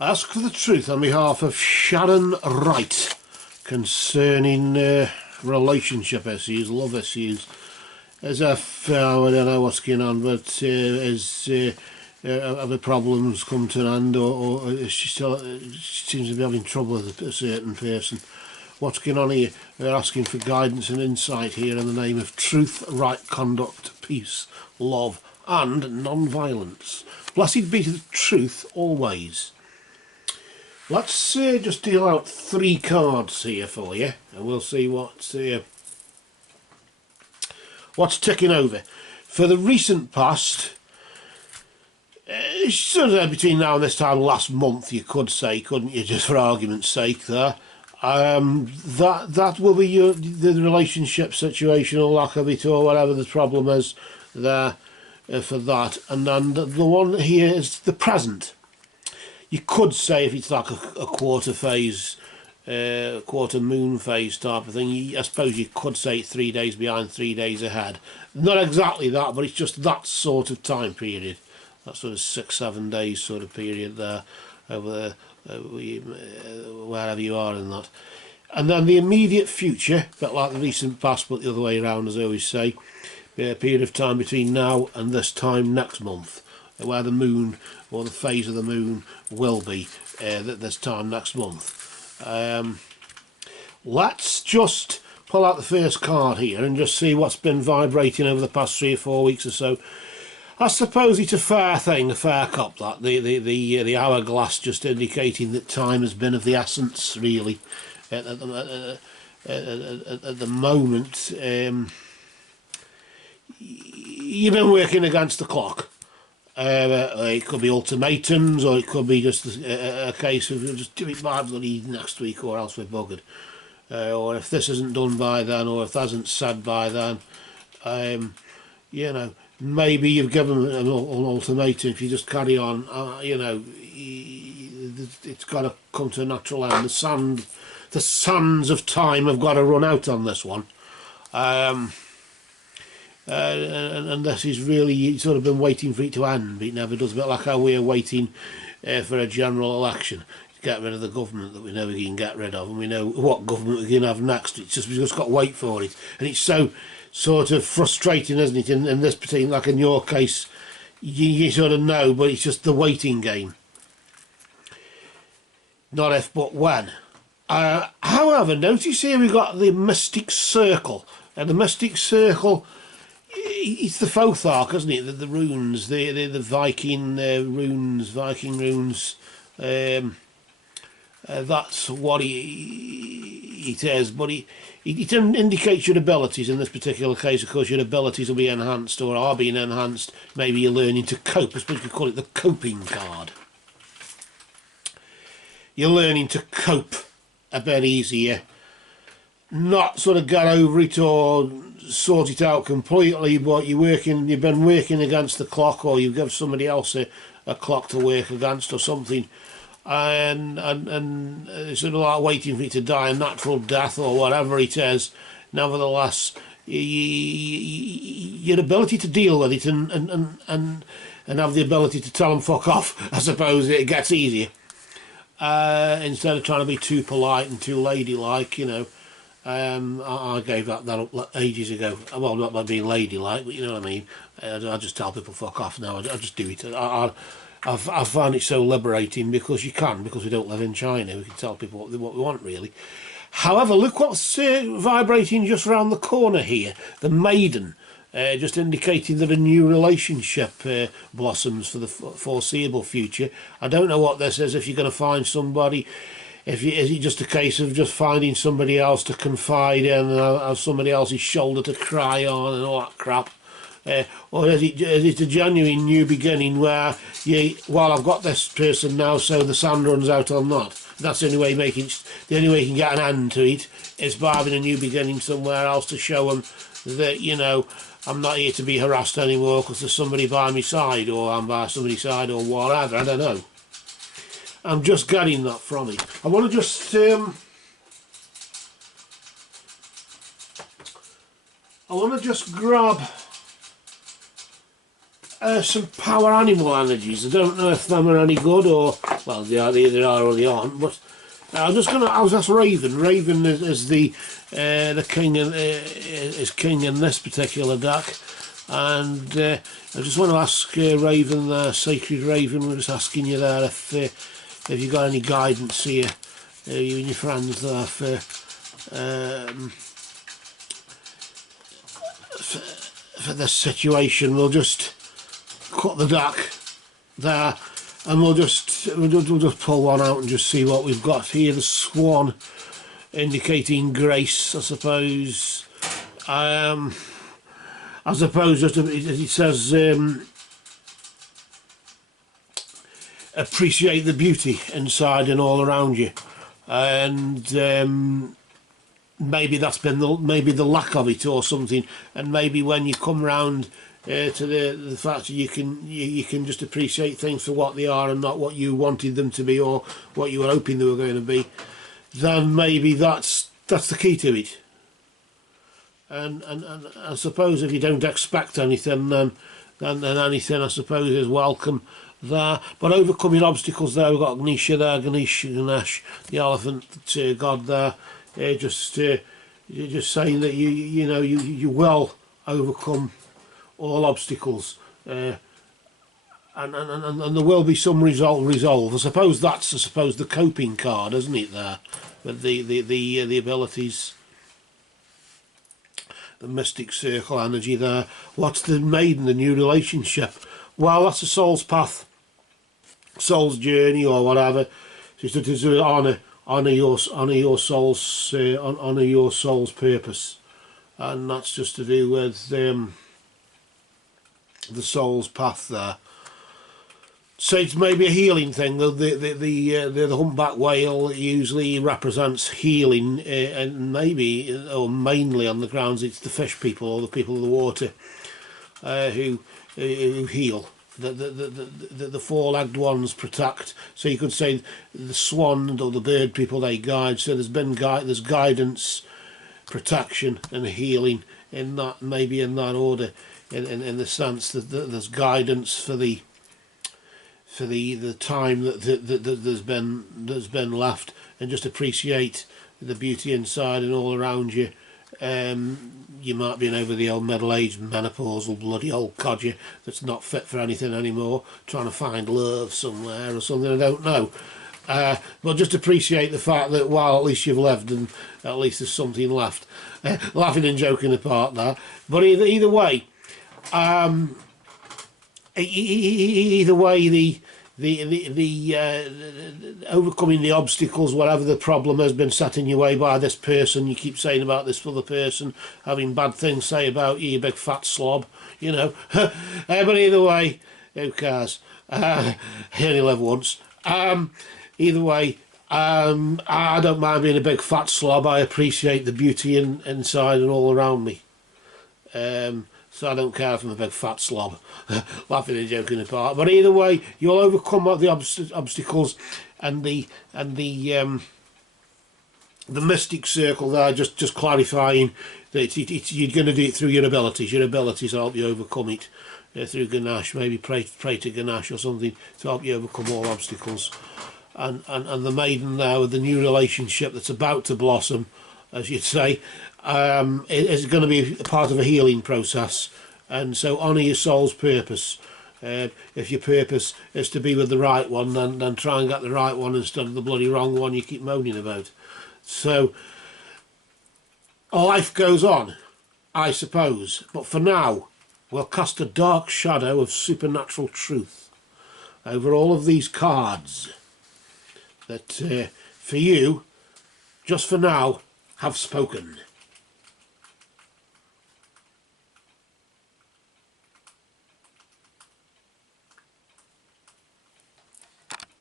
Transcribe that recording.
I ask for the truth on behalf of Sharon Wright concerning relationship issues, love issues. As if, I don't know what's going on, but have the problems come to an end, or is she still, she seems to be having trouble with a certain person. What's going on here? We're asking for guidance and insight here in the name of truth, right conduct, peace, love and non-violence. Blessed be the truth always. Let's just deal out 3 cards here for you, and we'll see what's ticking over. For the recent past, sort of between now and this time last month, you could say, couldn't you, just for argument's sake there. That will be the relationship situation or lack of it, or whatever the problem is there for that. And then the one here is the present. You could say if it's like a quarter phase, quarter moon phase type of thing, I suppose you could say 3 days behind, 3 days ahead. Not exactly that, but it's just that sort of time period. That sort of 6-7 days sort of period there, over wherever you are in that. And then the immediate future, a bit like the recent past, but the other way around, as I always say, be a period of time between now and this time next month, where the moon, or the phase of the moon, will be this time next month. Let's just pull out the first card here and just see what's been vibrating over the past 3 or 4 weeks or so. I suppose it's a fair thing, a fair cop, that the hourglass just indicating that time has been of the essence, really. At the moment, you've been working against the clock. It could be ultimatums, or it could be just a case of just do it by bloody next week or else we're buggered. Or if this isn't done by then, or if that isn't said by then, you know, maybe you've given an ultimatum. If you just carry on, you know, it's got to come to a natural end. The sands of time have got to run out on this one. And this is really sort of been waiting for it to end, but it never does. A bit like how we're waiting for a general election to get rid of the government that we know we can get rid of, and we know what government we can have next. It's just, we've just got to wait for it, and it's so sort of frustrating, isn't it, in this particular, like in your case, you sort of know, but it's just the waiting game. Not if but when. However, notice here we've got the mystic circle, and the mystic circle, it's the Fothark, isn't it? The runes, the Viking runes, that's what it is. But it indicates your abilities in this particular case. Of course, your abilities will be enhanced, or are being enhanced. Maybe you're learning to cope. I suppose you could call it the coping card. You're learning to cope a bit easier. Not sort of get over it or sort it out completely, but you've been working against the clock, or you've given somebody else a clock to work against or something, and it's sort of like waiting for it to die a natural death or whatever it is. Nevertheless, your ability to deal with it and have the ability to tell them fuck off, I suppose it gets easier, instead of trying to be too polite and too ladylike, you know. I gave that up ages ago. Well, not by being ladylike, but you know what I mean. I just tell people fuck off now. I just do it. I find it so liberating, because we don't live in China. We can tell people what we want, really. However, look what's vibrating just around the corner here. The Maiden, just indicating that a new relationship blossoms for the foreseeable future. I don't know what this is. If you're going to find somebody, is it just a case of just finding somebody else to confide in and have somebody else's shoulder to cry on and all that crap? Or is it a genuine new beginning where well, I've got this person now, so the sand runs out or not? That's the only way you can get an end to it, is by having a new beginning somewhere else to show them that, you know, I'm not here to be harassed anymore because there's somebody by my side, or I'm by somebody's side, or whatever. I don't know. I'm just getting that from it. I want to just grab some power animal energies. I don't know if them are any good or well, they are or they aren't. But I'll just Raven. Raven is the king is king in this particular deck, and I just want to ask Raven there, Sacred Raven. We're just asking you there if you got any guidance here, you and your friends there for this situation. We'll just cut the deck there, and we'll just pull one out and just see what we've got here. The Swan, indicating grace, I suppose. I suppose just it says appreciate the beauty inside and all around you, and maybe that's been the lack of it or something, and maybe when you come round to the fact that you can just appreciate things for what they are and not what you wanted them to be or what you were hoping they were going to be, then maybe that's the key to it. And I suppose if you don't expect anything, then anything, I suppose, is welcome there. But overcoming obstacles there, we've got Ganesha there, Ganesh, the elephant god there, just saying that you will overcome all obstacles, and there will be some resolve. I suppose that's the coping card, isn't it? There, with the abilities. The mystic circle energy there. What's the maiden, the new relationship? Well, that's a soul's path, soul's journey, or whatever. It's to honour your soul's purpose, and that's just to do with the soul's path there. So it's maybe a healing thing. The humpback whale usually represents healing, and maybe, or mainly on the grounds, it's the fish people or the people of the water who heal. The four-legged ones protect. So you could say the swan or the bird people, they guide. So there's guidance, protection, and healing in that, maybe in that order, in the sense that there's guidance for the time that there's been left, and just appreciate the beauty inside and all around you. You might be over the old middle-aged menopausal bloody old codger that's not fit for anything anymore, trying to find love somewhere or something, I don't know. But just appreciate the fact that while at least you've lived and at least there's something left. Laughing and joking apart there, but either way, the overcoming the obstacles, whatever the problem has been set in your way by this person. You keep saying about this other person having bad things say about you, you big fat slob, you know. But either way, who cares? You only live once. Either way, I don't mind being a big fat slob. I appreciate the beauty inside and all around me. So I don't care if I'm a big fat slob. Laughing and joking apart. But either way, you'll overcome the obstacles, and the mystic circle there, just clarifying that you're going to do it through your abilities. Your abilities help you overcome it through Ganesh. Maybe pray to Ganesh or something to help you overcome all obstacles. And the maiden there with the new relationship that's about to blossom, as you'd say, is going to be a part of a healing process. And so honour your soul's purpose. If your purpose is to be with the right one, then try and get the right one instead of the bloody wrong one you keep moaning about. So life goes on, I suppose, but for now we'll cast a dark shadow of supernatural truth over all of these cards that for you, just for now, have spoken.